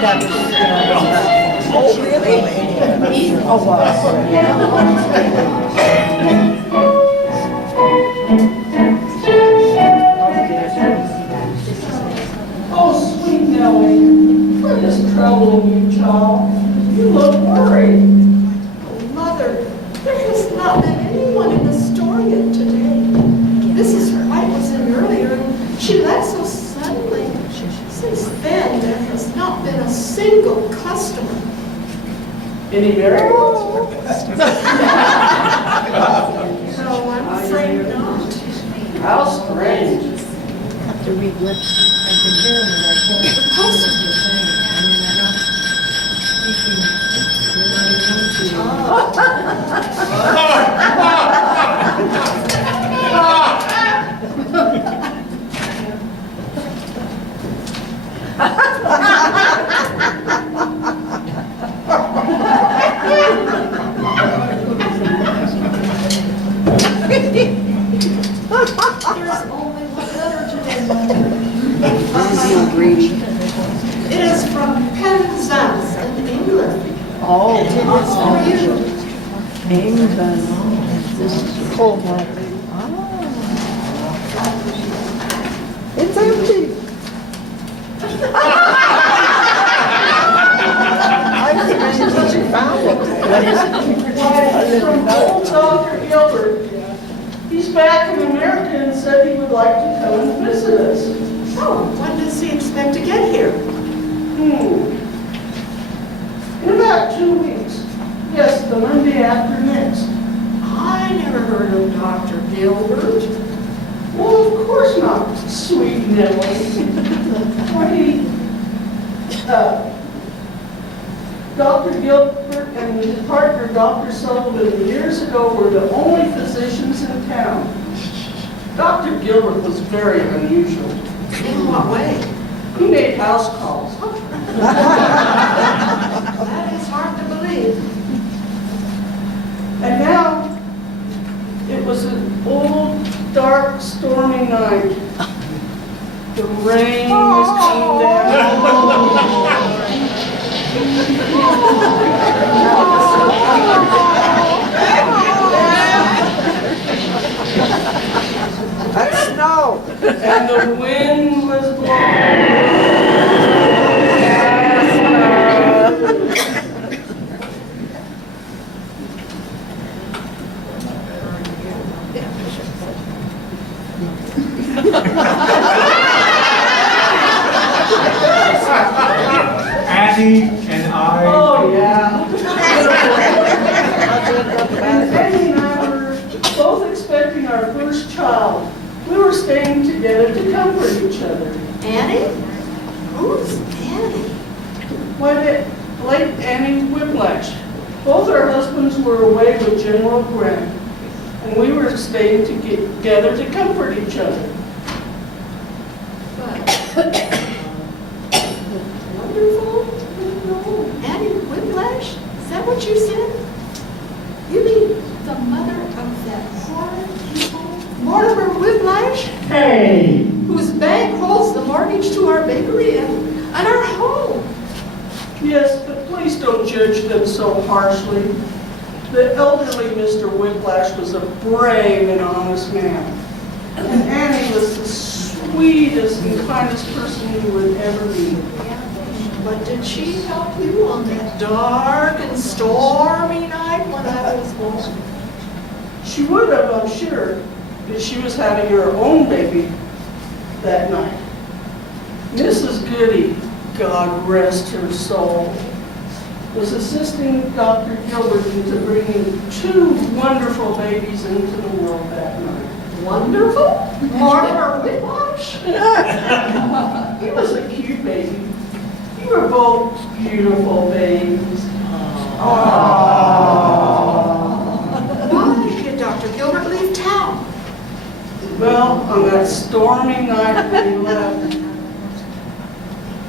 that was. Oh, really? Oh, wow. Oh, sweet Nellie, what is troubling you, child? You look worried. Oh, Mother, there has not been anyone in the store yet today. Mrs. White was in earlier, and she left so suddenly. Since then, there has not been a single customer. Any variables? No, I'm afraid not. How strange. Have to read lips. I can hear them when I can't. The poster. There's only one letter today, Mother. It is from Penzance in England. Oh, It is for you. England. This is cold one. It's empty. I'm surprised that you found it. What is it? From old Dr. Gilbert. He's back in America and said he would like to come and visit us. Oh, when does he expect to get here? In about 2 weeks. Yes, the Monday after next. I never heard of Dr. Gilbert. Well, of course not, sweet Nellie. Dr. Gilbert and his partner, Dr. Sullivan, years ago were the only physicians in town. Dr. Gilbert was very unusual. In what way? He made house calls. That is hard to believe. And now, it was an old, dark, stormy night. The rain was coming down. That's snow. And the wind was blowing. Annie and I. Oh, yeah. Annie and I were both expecting our first child. We were staying together to comfort each other. Annie? Who's Annie? Why, the late Annie Whiplash. Both our husbands were away with General Grant, and we were staying together to comfort each other. Wonderful? No. Annie Whiplash? Is that what you said? You mean the mother of that horrid people, Mortimer Whiplash? Hey! Whose bank holds the mortgage to our bakery and our home? Yes, but please don't judge them so harshly. The elderly Mr. Whiplash was a brave and honest man. And Annie was the sweetest and kindest person you would ever meet. But did she help you on that dark and stormy night when I was born? She would have, I'm sure, but she was having her own baby that night. Mrs. Goody, God rest her soul, was assisting Dr. Gilbert into bringing 2 wonderful babies into the world that night. Wonderful? Mortimer Whiplash? He was a cute baby. You were both beautiful babies. Why did Dr. Gilbert leave town? Well, on that stormy night when he left,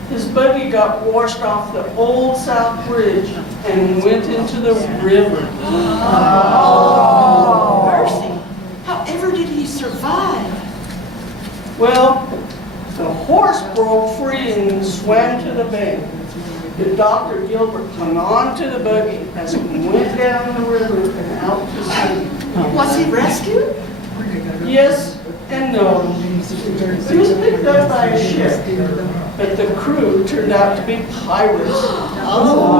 his buggy got washed off the old South Bridge and went into the river. Oh, mercy. However did he survive? Well, the horse broke free and swam to the bank. And Dr. Gilbert hung on to the buggy as it went down the river and out to sea. Was he rescued? Yes and no. He was picked up by a ship, but the crew turned out to be pirates. Oh,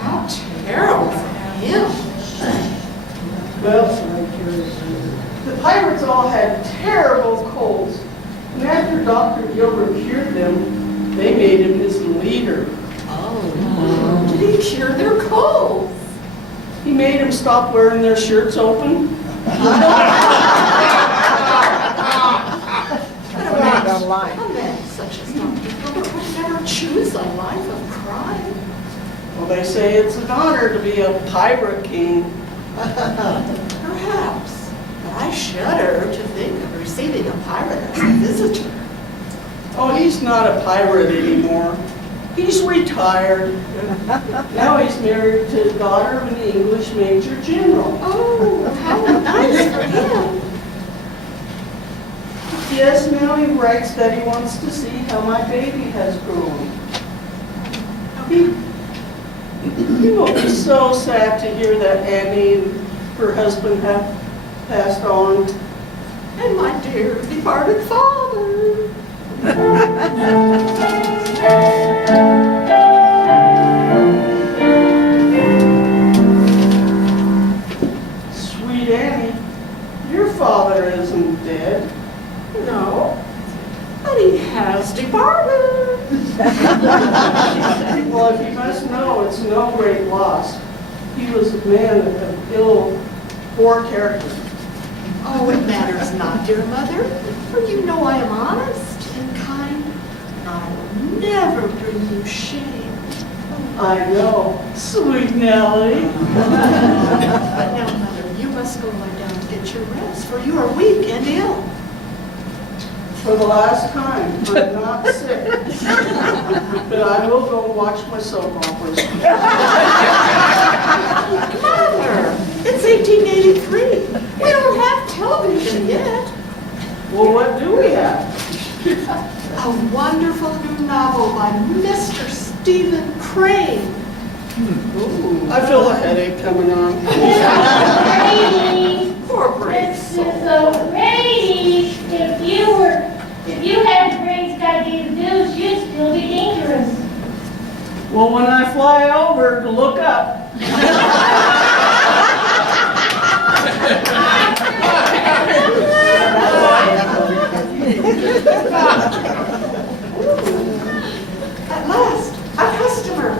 how terrible for him. Well, the pirates all had terrible colds, and after Dr. Gilbert cured them, they made him his leader. Oh, did he cure their colds? He made them stop wearing their shirts open. A man such as Dr. Gilbert would never choose a life of crime. Well, they say it's an honor to be a pirate king. Perhaps, but I shudder to think of receiving a pirate as a visitor. Oh, he's not a pirate anymore. He's retired. Now he's married to the daughter of an English major general. Oh, how nice for him. Yes, now he writes that he wants to see how my baby has grown. He will be so sad to hear that Annie and her husband have passed on. And my dear departed father. Sweet Annie, your father isn't dead. No, but he has departed. Well, if you must know, it's no great loss. He was a man of poor character. Oh, it matters not, dear mother, for you know I am honest and kind, and I will never bring you shame. I know, sweet Nellie. But now, mother, you must go lie down to get your rest, for you are weak and ill. For the last time, I'm not sick. But I will go watch my soap operas. Mother, it's 1883. We don't have television yet. Well, what do we have? A wonderful new novel by Mr. Stephen Crane. Ooh, I feel a headache coming on. Brady, Poor brave this is soul. so Brady. If you had the brains God gave the dudes, you'd still be dangerous. Well, when I fly over to look up. At last, a customer.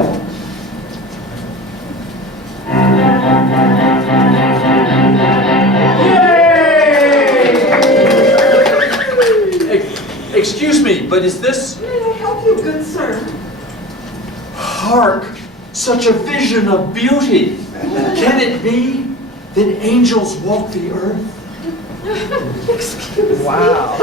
Excuse me, but is this... May I help you, good sir? Hark! Such a vision of beauty! Can it be that angels walk the earth? Excuse me. Wow.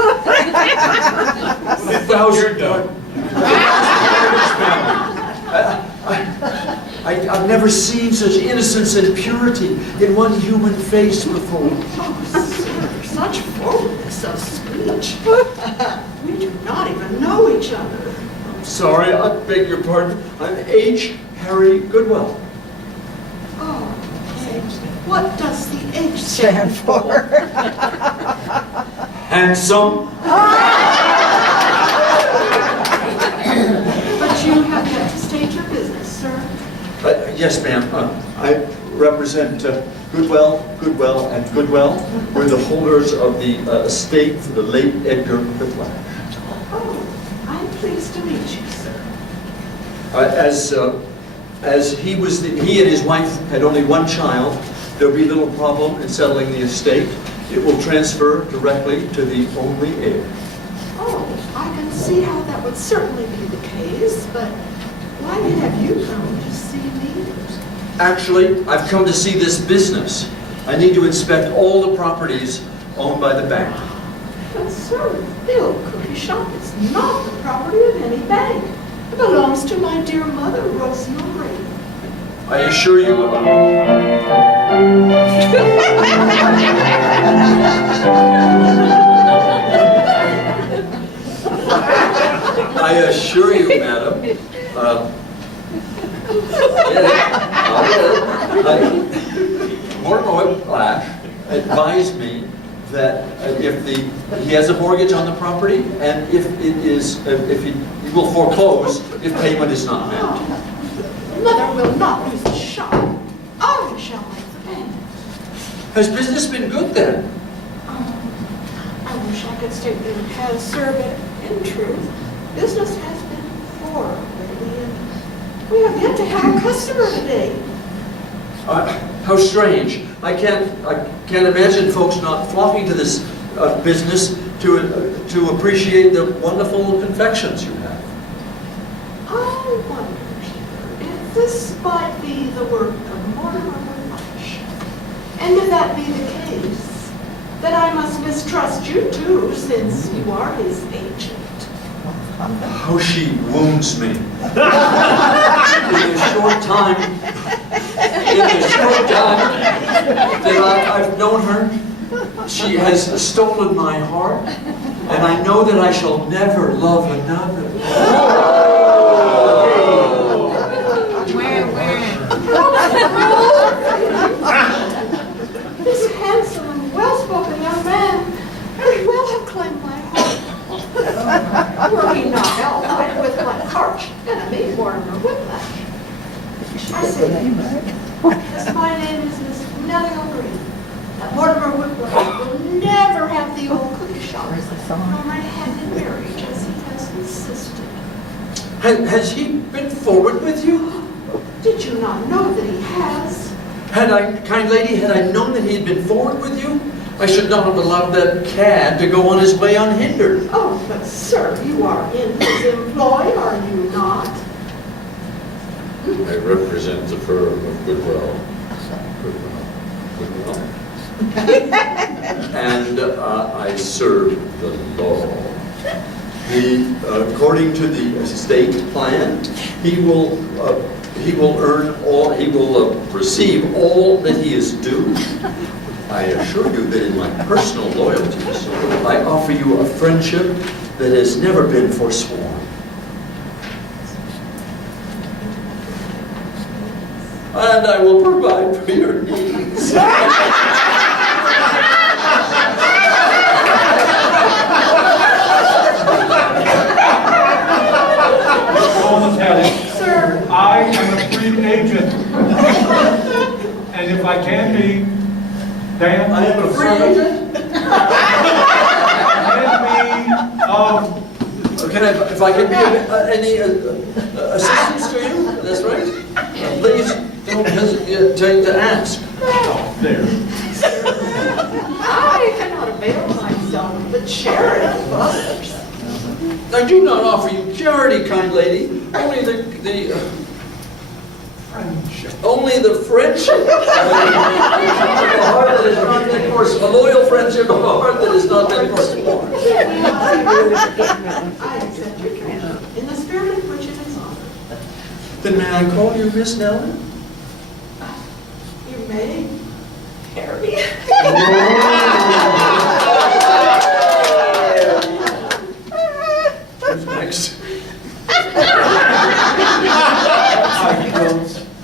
I've never seen such innocence and purity in one human face before. Oh, sir, such forwardness of speech. We do not even know each other. Sorry, I beg your pardon. I'm H. Harry Goodwell. Oh, H. What does the H stand for? Handsome. But you have yet to state your business, sir. Yes, ma'am. I represent Goodwell, and Goodwell. We're the holders of the estate for the late Edgar Whiplash. Oh, I'm pleased to meet you, sir. As he and his wife had only one child, there'll be little problem in settling the estate. It will transfer directly to the only heir. Oh, I can see how that would certainly be the case, but why have you come to see me? Actually, I've come to see this business. I need to inspect all the properties owned by the bank. But sir, the Old Cookie Shoppe is not the property of any bank. It belongs to my dear mother, Rosie O'Brady. I assure you... I assure you, madam, Mortimer Whiplash advised me that he has a mortgage on the property, and if he will foreclose if payment is not met. Mother will not lose the shop. I shall make the payment. Has business been good then? I wish I could state that it has, sir, but in truth, business has been poor lately, and we have yet to have a customer today. How strange. I can't imagine folks not flocking to this business to appreciate the wonderful confections you have. I wonder, sir, if this might be the work of Mortimer Whiplash. And if that be the case, then I must mistrust you too, since you are his agent. How she wounds me. In the short time that I've known her, she has stolen my heart, and I know that I shall never love another. This handsome and well-spoken young man could well have claimed my heart. Were he not allied with my arch enemy, Mortimer Whiplash. I say, as my name is Miss Nellie O'Green, that Mortimer Whiplash will never have the old cookie shop, nor my hand in marriage as he has insisted. Has he been forward with you? Did you not know that he has? Kind lady, had I known that he had been forward with you, I should not have allowed that cad to go on his way unhindered. Oh, but sir, you are in his employ, are you not? I represent the firm of Goodwell. And I serve the law. According to the estate plan, he will receive all that he is due. I assure you that in my personal loyalties, I offer you a friendship that has never been forsworn. And I will provide for your needs. Sir. I am a free agent. And if I can be, Dan, I am a free agent? If I can be any assistance to you, that's right. Please don't hesitate to ask. there. I cannot avail myself of the charity of others. I do not offer you charity, kind lady. Only the friendship. A loyal friendship of a heart that has not been forsworn. I accept your treasure in the spirit in which it is honored. Then may I call you Miss Nellie? You may, Harry. Who's next?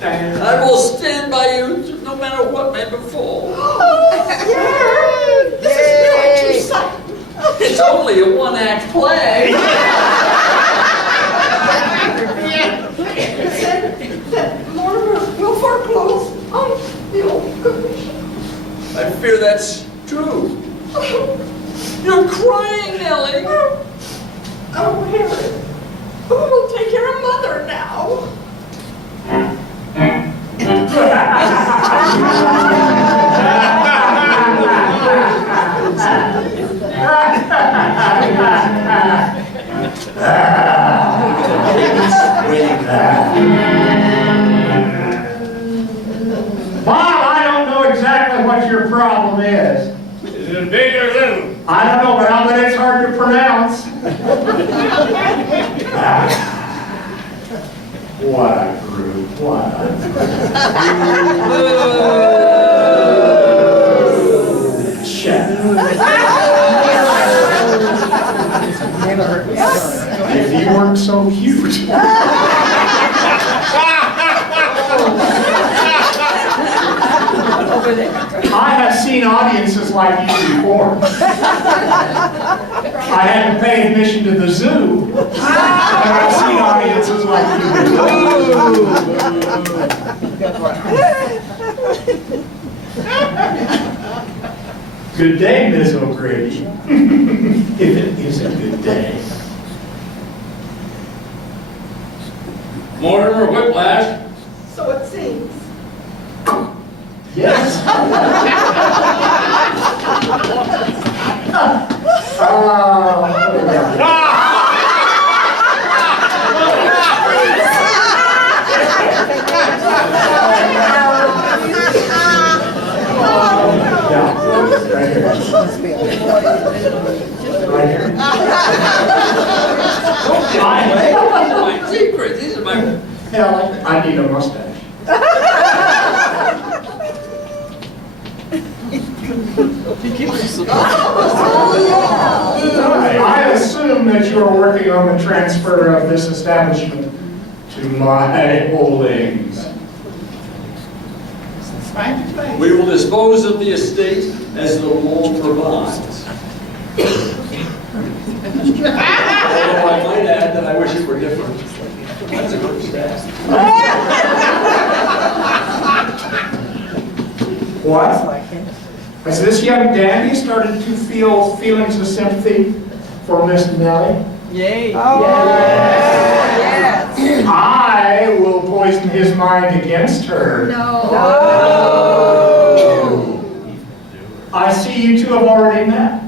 I will stand by you no matter what may befall. This is really too sudden. It's only a one-act play. That Mortimer will foreclose on the old cookie shop. I fear that's true. You're crying, Nellie. Oh, Harry, who will take care of Mother now? Bob, I don't know exactly what your problem is. Is it big or little? I don't know, but I'll bet it's hard to pronounce. What a group, what a If you weren't so cute. I have seen audiences like you before. I had to pay admission to the zoo, and I've seen audiences like you before. Good day, Ms. O'Grady. If it is a good day. Mortimer Whiplash. So it seems. Yes. Right here. These are my secrets. These are my... Hell, I need a mustache. I assume that you are working on the transfer of this establishment to my holdings. We will dispose of the estate as the law provides. Although I might add that I wish it were different. That's a good stat. What? Has this young dandy started to feel feelings of sympathy for Miss Nellie? Yay. Yes. I will poison his mind against her. No. I see you two have already met.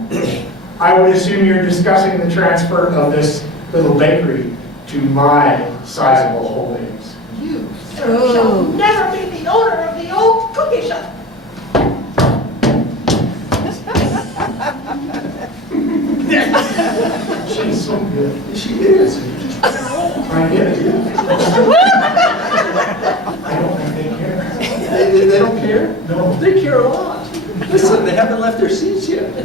I would assume you're discussing the transfer of this little bakery to my sizable holdings. You, sir, shall never be the owner of the Old Cookie Shoppe. She's so good. She is. I get it. I don't think they care. They don't care? No. They care a lot. Listen, they haven't left their seats yet. You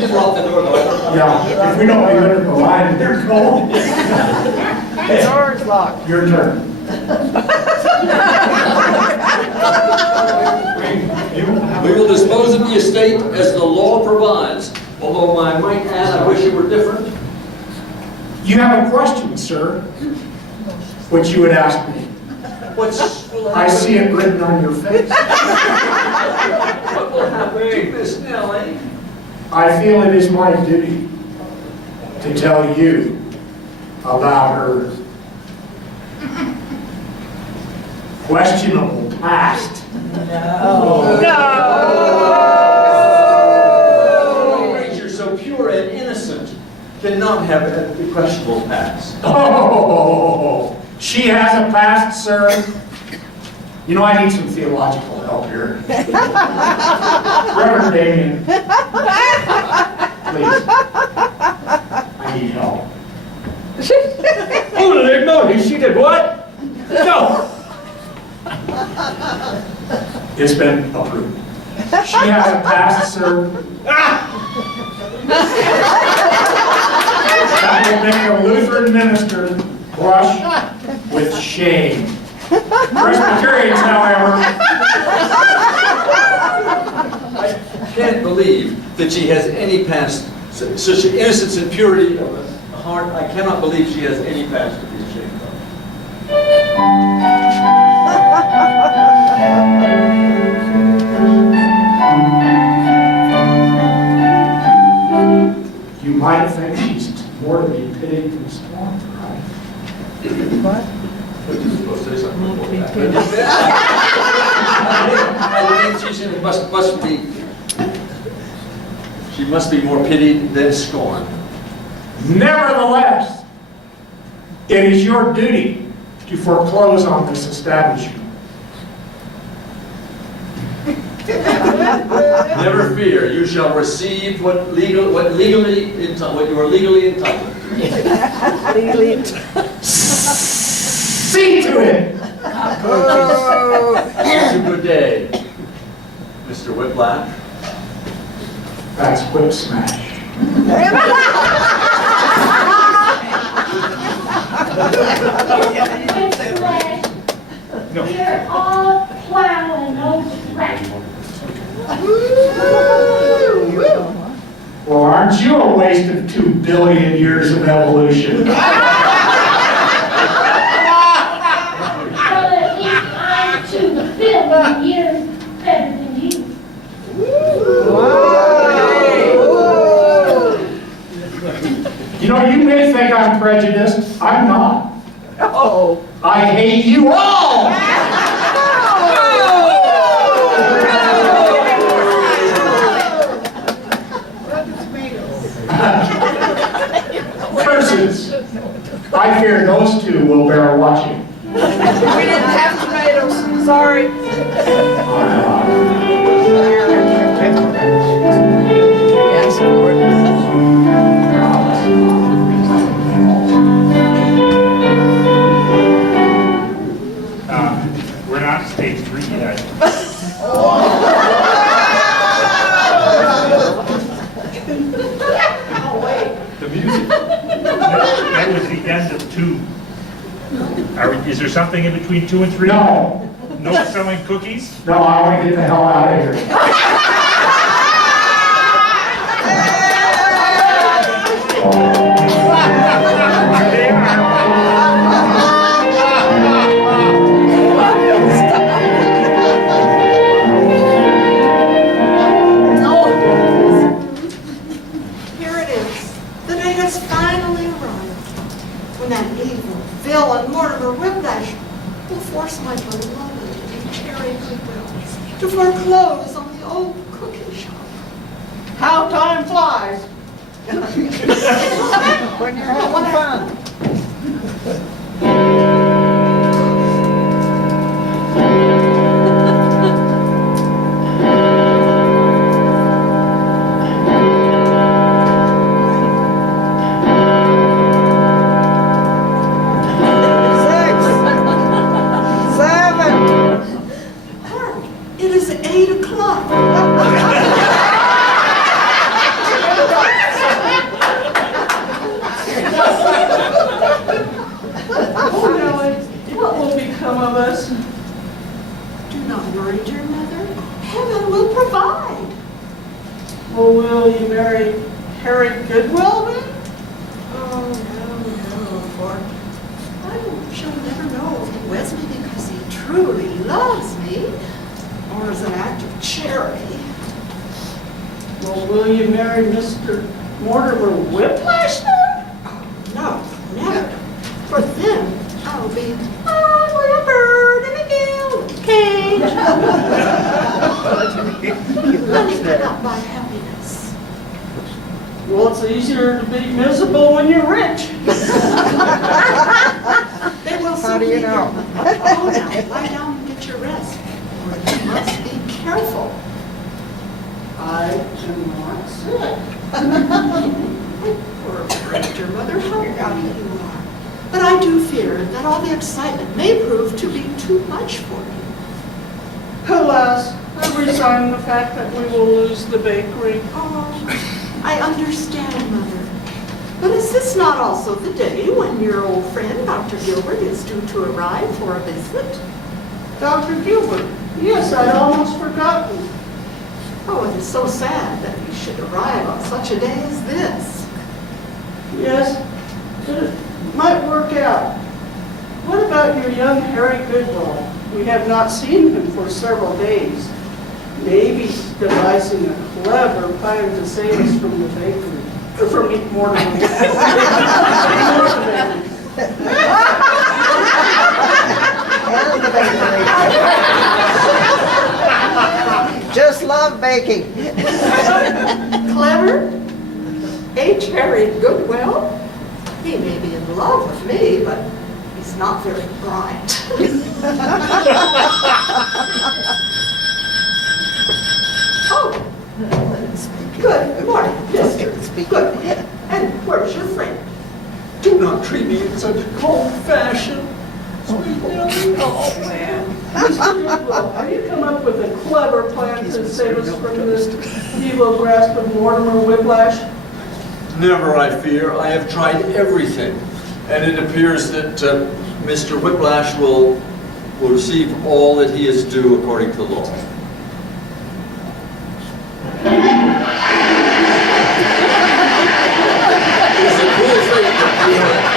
just locked the door, though. Yeah, if we don't re-enter the line, they're cold. The door's locked. Your turn. We will dispose of the estate as the law provides, although I might add I wish it were different. You have a question, sir, which you would ask me. I see it written on your face. What will happen to Miss Nellie? I feel it is my duty to tell you about her questionable past. A creature so pure and innocent cannot have a questionable past. Oh, she has a past, sir. You know, I need some theological help here. Reverend Damien, please. I need help. Oh, no, she did what? No. It's been approved. She has a past, sir. That will make a Lutheran minister blush with shame. Presbyterians, however, I can't believe that she has any past, such innocence and purity of heart. I cannot believe she has any past to be ashamed of. you might think she's more to be pitied than scorned, right? What? What are you supposed to say something about that? I think she must be more pitied than scorned. Nevertheless, it is your duty to foreclose on this establishment. Never fear, you shall receive what you are legally entitled to. See to it! Have a good day, Mr. Whiplash. That's whip smash. Whiplash, No. you're all plowing those tracks. Well, aren't you a waste of 2 billion years of evolution? So at least I'm 2 billion years better than you. You know, you may think I'm prejudiced. I'm not. Oh. I hate you all! Curses. I fear those 2 will bear watching. We didn't have tomatoes, sorry. Yes, Lord. We're not stage 3 yet. The music. That was the end of 2. Is there something in between 2 and 3? No, No selling cookies? no, I want to get the hell out of here. They are. Here it is. The day has finally arrived when that evil villain Mortimer Whiplash will force my beloved Cherry Goodwill to foreclose on the Old Cookie Shoppe. How time flies. When you're having fun. Hark, it is 8 o'clock. Oh, Nellie, what will become of us? Do not worry, dear mother. Heaven will provide. Well, will you marry Harry Goodwill then? Oh, no, for I shall never know if he weds me because he truly loves me, or as an act of charity. Well, will you marry Mr. Mortimer Whiplash then? No, never. For then I'll be only a bird in a gilded cage. Money cannot buy happiness. Well, it's easier to be miserable when you're rich. They will How do you soon be know? here. Oh, now, lie down and get your rest. Or you must be careful. I am not sick. Poor friend, your mother, how rowdy you are. But I do fear that all the excitement may prove to be too much for you. Alas, I resign the fact that we will lose the bakery. Oh, I understand, Mother. But is this not also the day when your old friend, Dr. Gilbert, is due to arrive for a visit? Dr. Gilbert, yes, I'd almost forgotten. Oh, it is so sad that he should arrive on such a day as this. Yes, but it might work out. What about your young Harry Goodwill? We have not seen him for several days. Maybe he's devising a clever plan to save us from the bakery, or from Mortimer. Just love baking. Clever? H. Harry Goodwill? He may be in love with me, but he's not very bright. Oh, good morning, Mr. Goodwill. And where's your friend? Do not treat me in such cold fashion. Sweet Nellie. Oh, man. Mr. Goodwill, have you come up with a clever plan to save us from this evil grasp of Mortimer Whiplash? Never, I fear. I have tried everything. And it appears that Mr. Whiplash will receive all that he is due according to law. It's a cool thing to do.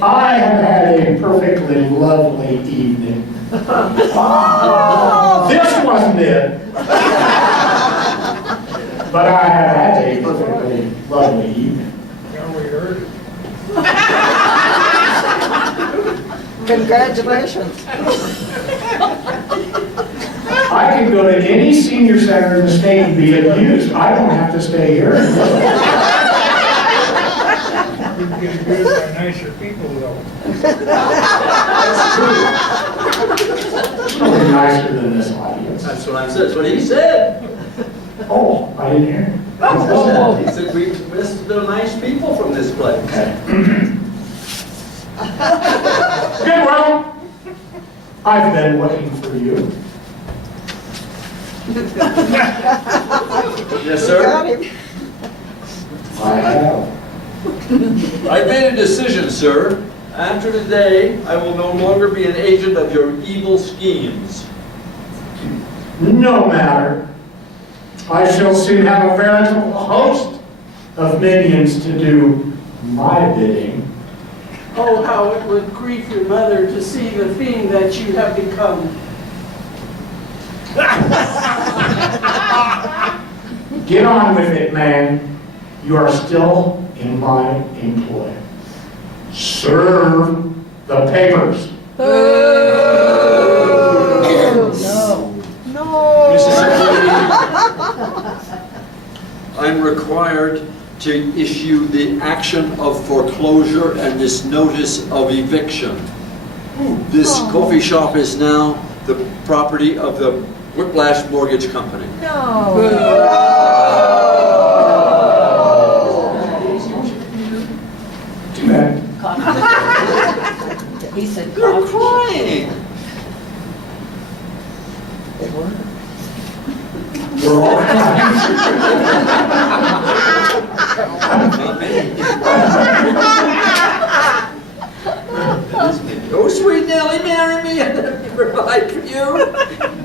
I have had a perfectly lovely evening. This wasn't it. But I have had a perfectly lovely evening. Congratulations. I can go to any senior center in the state and be abused. I don't have to stay here. You get abused by nicer people, though. Probably nicer than this audience. That's what I said. That's what he said. Oh, I didn't hear. He said we missed the nice people from this place. Okay. Good, well, I've been looking for you. Yes, Got sir. him. I have. I've made a decision, sir. After today, I will no longer be an agent of your evil schemes. No matter. I shall soon have a veritable host of minions to do my bidding. Oh, how it would grieve your mother to see the thing that you have become. Get on with it, man. You are still in my employ. Serve the papers. Mrs. Secretary, I'm required to issue the action of foreclosure and this notice of eviction. This coffee shop is now the property of the Whiplash Mortgage Company. Too bad. He said, You're crying. They were. We're all Not me. Oh, sweet Nellie, marry me and let me provide for you.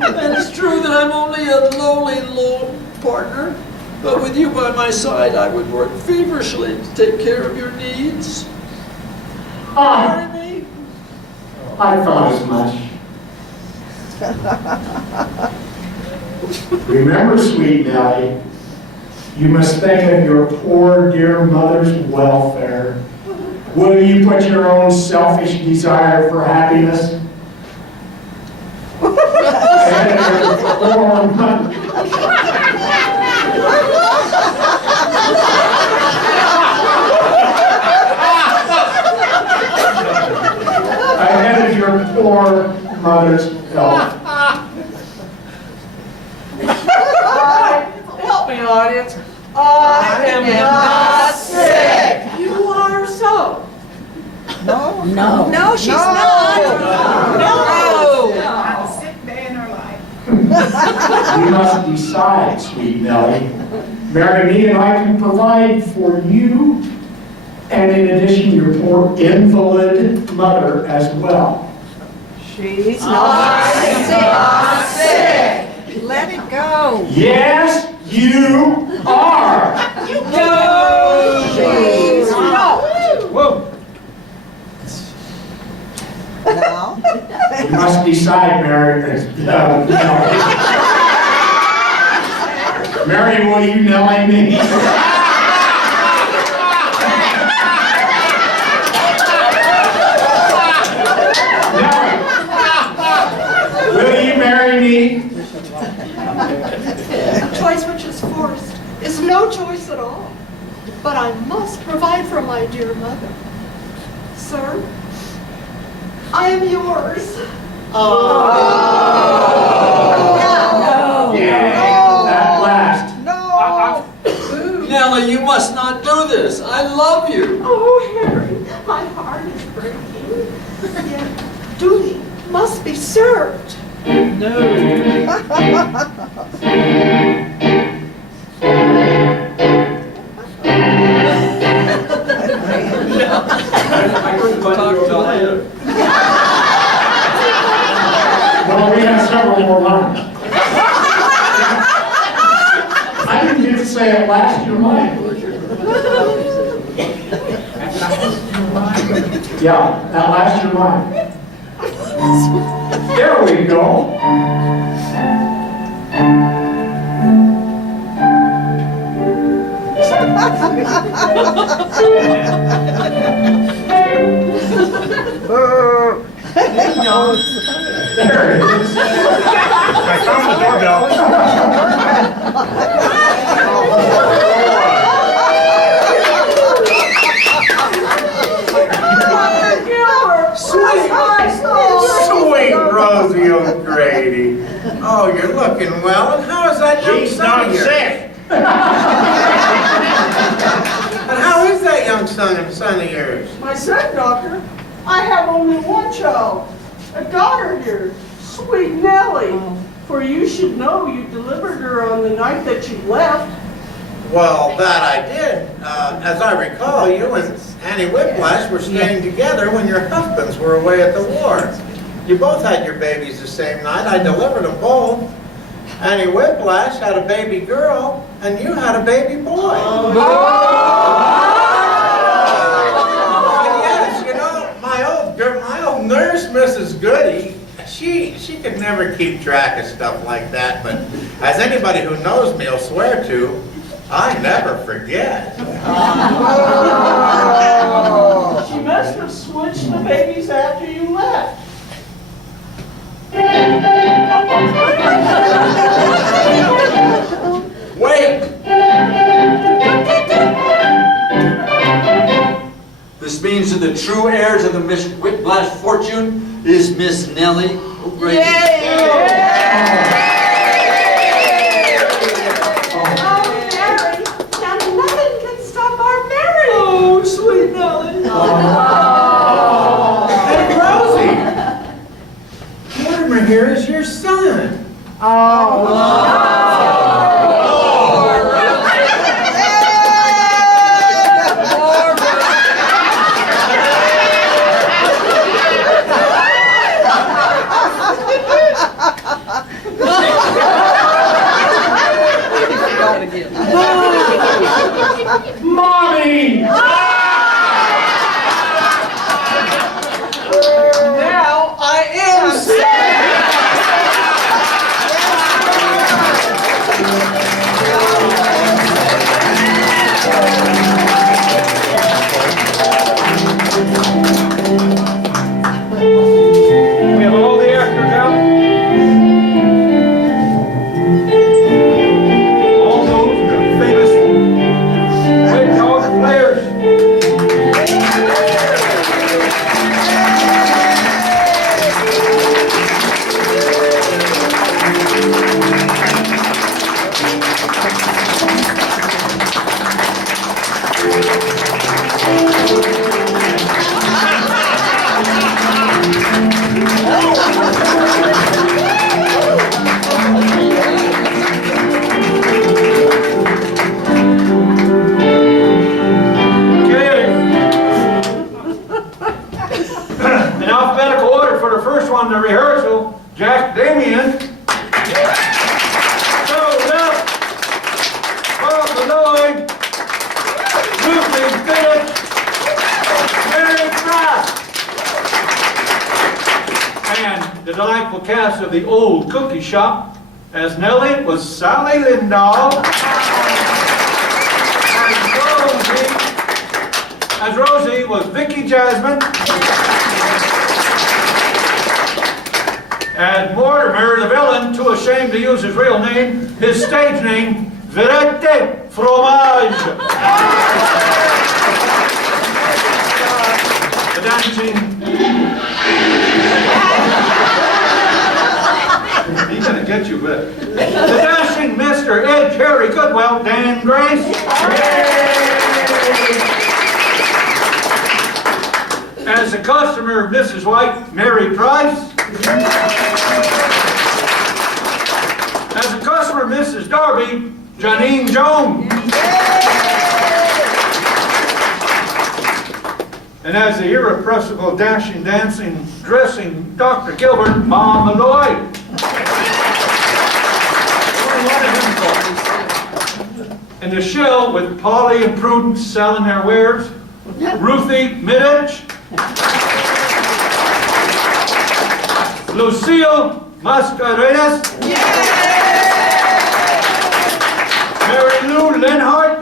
And it's true that I'm only a lowly loan partner, but with you by my side, I would work feverishly to take care of your needs. Marry me. I thought as much. Remember, sweet Nellie, you must think of your poor dear mother's welfare. Will you put your own selfish desire for happiness? Ahead of your poor mother's health. Help me, audience. I am not sick. You are so. No. No, she's not. Not a sick day in her life. You must decide, sweet Nellie. Marry me and I can provide for you, and in addition, your poor invalid mother as well. She's not sick. Let it go. Yes, you are. She's not. Whoa. No. You must decide, Mary. Mary, will you Nellie me? Nellie, will you marry me? The choice which is forced is no choice at all. But I must provide for my dear mother. sir. I am yours. That last. Nellie, you must not do this. I love you. Oh, Harry, my heart is breaking. Yet duty must be served. I couldn't talk till later. Well, we have several more lines. I didn't get to say at last you're mine. Yeah, at last you're mine. There we go. There it is. I found the doorbell. Sweet Rosie O'Grady. Oh, you're looking well, and how is that young He's son not of yours? sick. And how is that young son of yours? My son, doctor, I have only one child, a daughter here, sweet Nellie. For you should know you delivered her on the night that you left. Well, that I did. As I recall, you and Annie Whiplash were staying together when your husbands were away at the war. You both had your babies the same night. I delivered them both. Annie Whiplash had a baby girl, and you had a baby boy. And yes, you know, my old nurse, Mrs. Goody, she could never keep track of stuff like that, but as anybody who knows me will swear to, I never forget. She must have switched the babies after you left. Wait! This means that the true heir to the Miss Whiplash fortune is Miss Nellie O'Grady. Oh, Harry, now nothing can stop our marriage. Oh, sweet Nellie. Hey, Rosie! Mortimer here is your son. Mommy! Now I am We have all the actors out. All those famous red dog players. In alphabetical order for the first one, the rehearsal, Jack Damien. Joe Duff. Bob Lloyd. Lucy Bennett. Mary Pratt. And the delightful cast of the Old Cookie Shoppe. As Nellie was Sally Lindahl. As Rosie was Vicky Jasmine. And Mortimer, the villain, too ashamed to use his real name, his stage name, Verette Fromage. The managing. He's gonna get you with it. The dashing Mr. Ed Carey Goodwell, Dan Grace. As a customer, Mrs. White, Mary Price. As a customer, Mrs. Darby, Janine Jones. And as the irrepressible, dashing, dancing, dressing Dr. Gilbert, Mama Lloyd. And the shell with Polly and Prudence selling their wares, Ruthie Midditch. Lucille Mascarenas. Mary Lou Lenhart.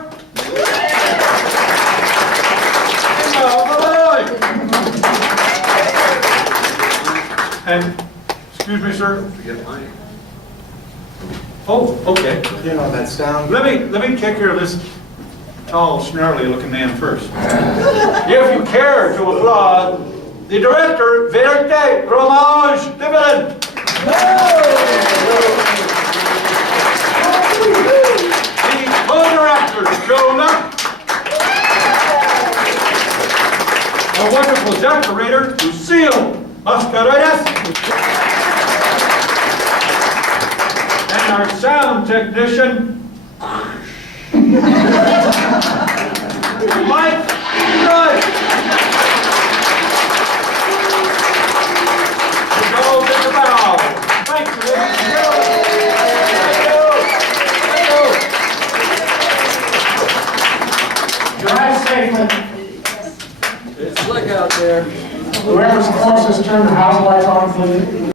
And, excuse me, sir. Oh, okay. You know that sound? Let me take care of this tall, snarly-looking man first. If you care to applaud the director, Vérité Fromage Dividend. The co-director, Joe Luck. A wonderful decorator, Lucille Mascarenas. And our sound technician, Mike Good. Go to the bow. Thank you. Drive safely. It's slick out there. Whoever's closest, turn the house lights on, please.